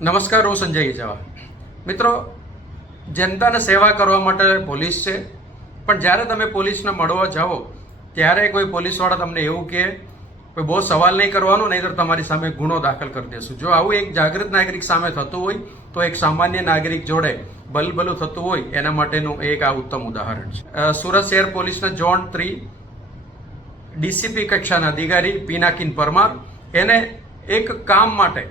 નમસ્કાર, હું સંજય ઇજાવા મિત્રો, જનતાને સેવા કરવા માટે પોલીસ છે, પણ જ્યારે તમે પોલીસને મળવા જાઓ, ત્યારે કોઈ પોલીસવાળા તમને એવું કહે કે બહુ સવાલ નહીં કરવાનો નહીં તો તમારી સામે ગુનો દાખલ કરી દેશું. જો આવું એક જાગૃત નાગરિક સામે થતું હોય, તો એક સામાન્ય નાગરિક જોડે બલબલું થતું હોય, એના માટેનું એક આ ઉત્તમ ઉદાહરણ છે. સુરત શહેર પોલીસના જોન થ્રી ડીસીપી કક્ષાના અધિકારી પિનાકિન પરમાર, એને એક કામ માટે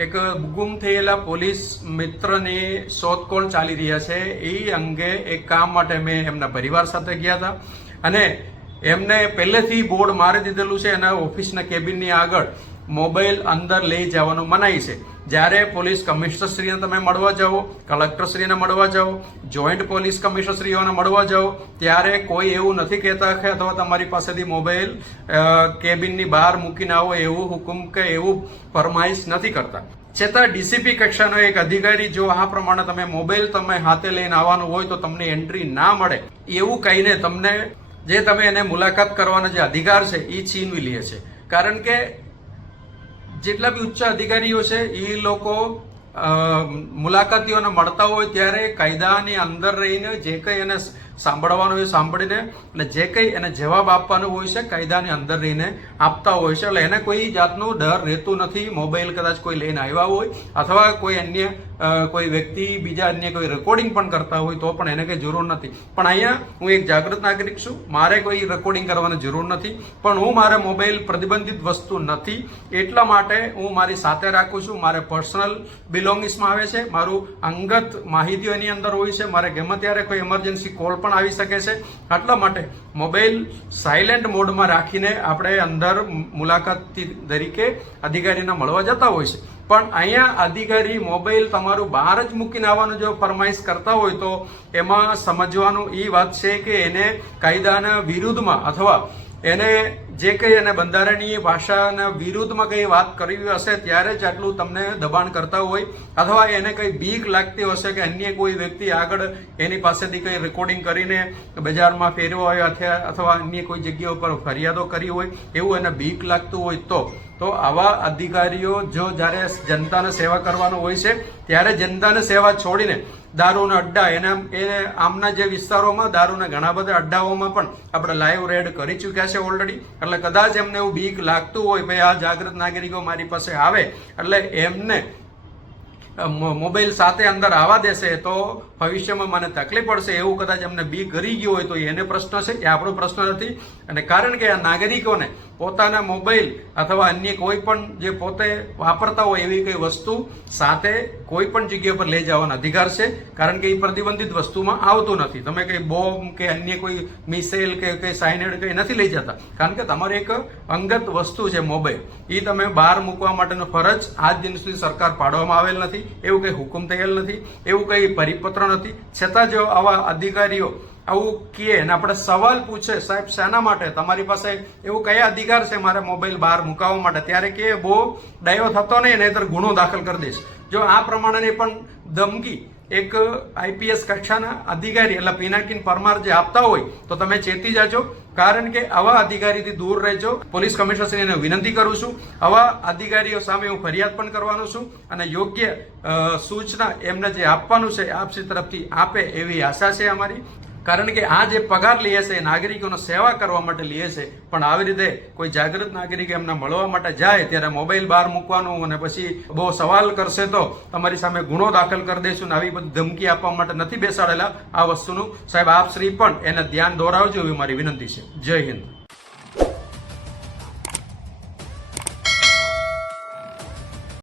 એક ગુમ થયેલા પોલીસ મિત્રની શોધખોળ ચાલી રહ્યા છે. એ અંગે એક કામ માટે મેં એમના પરિવાર સાથે ગયા હતા અને એમને પહેલેથી બોર્ડ મારી દીધેલું છે એના ઓફિસના કેબિનની આગળ મોબાઈલ અંદર લઈ જવાનું મનાઈ છે. જ્યારે પોલીસ કમિશનરશ્રીને તમે મળવા જાઓ, કલેક્ટરશ્રીને મળવા જાઓ, જોઈન્ટ પોલીસ કમિશનરશ્રીઓને મળવા જાઓ, ત્યારે કોઈ એવું નથી કહેતા કે અથવા તમારી પાસેથી મોબાઈલ કેબિનની બહાર મૂકીને આવો, એવું હુકુમ કે એવું ફરમાઈશ નથી કરતા. છતાં ડીસીપી કક્ષાનો એક અધિકારી જો આ પ્રમાણે તમે મોબાઈલ તમે હાથે લઈને આવવાનું હોય તો તમને એન્ટ્રી ના મળે. એવું કહીને તમને જે તમે એને મુલાકાત કરવાનો જે અધિકાર છે એ છીનવી લે છે. કારણ કે જેટલા બી ઉચ્ચ અધિકારીઓ છે, એ લોકો મુલાકાતીઓને મળતા હોય ત્યારે કાયદાની અંદર રહીને જે કંઈ એને સાંભળવાનું હોય સાંભળીને અને જે કંઈ એને જવાબ આપવાનો હોય છે, કાયદાની અંદર રહીને આપતા હોય છે, એટલે એને કોઈ જાતનું ડર રહેતું નથી. મોબાઈલ કદાચ કોઈ લઈને આવ્યા હોય અથવા કોઈ અન્ય કોઈ વ્યક્તિ બીજા અન્ય કોઈ રેકોર્ડિંગ પણ કરતા હોય તો પણ એને કંઈ જરૂર નથી. પણ અહીંયા હું એક જાગૃત નાગરિક છું. મારે કોઈ રેકોર્ડિંગ કરવાની જરૂર નથી. પણ હું મારે મોબાઈલ પ્રતિબંધિત વસ્તુ નથી. એટલા માટે હું મારી સાથે રાખું છું. મારે પર્સનલ બિલોંગિંગ્સમાં આવે છે. મારું અંગત માહિતીઓ એની અંદર હોય છે. મારે ગમે ત્યારે કોઈ એમરજન્સી કોલ પણ આવી શકે છે. એટલા માટે મોબાઈલ સાયલેન્ટ મોડમાં રાખીને આપણે અંદર મુલાકાતી તરીકે અધિકારીને મળવા જતા હોય છે. પણ અહીંયા અધિકારી મોબાઈલ તમારું બહાર જ મૂકીને આવવાનું જો ફરમાઈશ કરતા હોય તો એમાં સમજવાનું એ વાત છે કે એને કાયદાના વિરુદ્ધમાં અથવા એને જે કંઈ એને બંધારણીય ભાષાના વિરુદ્ધમાં કંઈ વાત કરવી હશે ત્યારે જ આટલું તમને દબાણ કરતા હોય. અથવા એને કંઈ બીક લાગતી હશે કે અન્ય કોઈ વ્યક્તિ આગળ એની પાસેથી કંઈ રેકોર્ડિંગ કરીને બજારમાં ફેરવો હોય અથવા અથવા અન્ય કોઈ જગ્યા ઉપર ફરિયાદો કરી હોય એવું એને બીક લાગતું હોય તો તો આવા અધિકારીઓ જો જ્યારે જનતાને સેવા કરવાનું હોય છે, ત્યારે જનતાને સેવા છોડીને દારૂના અડ્ડા, એના એને આમના જે વિસ્તારોમાં દારૂના ઘણા બધા અડ્ડાઓમાં પણ આપણે લાઈવ રેડ કરી ચૂક્યા છે ઓલરેડી એટલે કદાચ એમને એવું બીક લાગતું હોય, ભાઈ આ જાગૃત નાગરિકો મારી પાસે આવે. એટલે એમને મોબાઈલ સાથે અંદર આવવા દેશે તો ભવિષ્યમાં મને તકલીફ પડશે. એવું કદાચ એમને બી કરી ગયું હોય તો એને પ્રશ્ન છે. એ આપણો પ્રશ્ન નથી. અને કારણ કે આ નાગરિકોને પોતાના મોબાઈલ અથવા અન્ય કોઈ પણ જે પોતે વાપરતા હોય એવી કઈ વસ્તુ સાથે કોઈ પણ જગ્યા પર લઈ જવાનો અધિકાર છે, કારણ કે એ પ્રતિબંધિત વસ્તુમાં આવતું નથી. તમે કંઈ બોમ્બ કે અન્ય કોઈ મિસાઇલ કે કંઈ સાઇનેડ કંઈ નથી લઈ જતા. કારણ કે તમારે એક અંગત વસ્તુ છે મોબાઈલ. એ તમે બહાર મૂકવા માટેનો ફરજ આજ દિન સુધી સરકાર પાડવામાં આવેલ નથી. એવું કંઈ હુકમ થયેલ નથી. એવું કંઈ પરિપત્ર નથી. છતાં જો આવા અધિકારીઓ આવું કહે ને આપણે સવાલ પૂછે, સાહેબ, શાના માટે? તમારી પાસે એવું કયા અધિકાર છે મારે મોબાઈલ બહાર મુકાવવા માટે? ત્યારે કે બહુ ડાયો થતો નહીં, નહીતર ગુનો દાખલ કરી દઈશ. જો આ પ્રમાણેની પણ ધમકી એક આઈપીએસ કક્ષાના અધિકારી, એટલે પિનાકીન પરમાર જે આપતા હોય, તો તમે ચેતી જાજો. કારણ કે આવા અધિકારીથી દૂર રહેજો. પોલીસ કમિશનરશ્રીને વિનંતી કરું છું. આવા અધિકારીઓ સામે હું ફરિયાદ પણ કરવાનો છું અને યોગ્ય સૂચના એમને જે આપવાનું છે આપસી તરફથી આપે એવી આશા છે અમારી. કારણ કે આ જે પગાર લે છે, એ નાગરિકોનો સેવા કરવા માટે લે છે. પણ આવી રીતે કોઈ જાગૃત નાગરિક એમને મળવા માટે જાય, ત્યારે મોબાઈલ બહાર મૂકવાનું અને પછી બહુ સવાલ કરશે તો તમારી સામે ગુનો દાખલ કરી દઈશું ને આવી બધી ધમકી આપવા માટે નથી બેસાડેલા આ વસ્તુનું. સાહેબ, આપ શ્રી પણ એને ધ્યાન દોરાવજો એવી મારી વિનંતી છે. જય હિન્દ.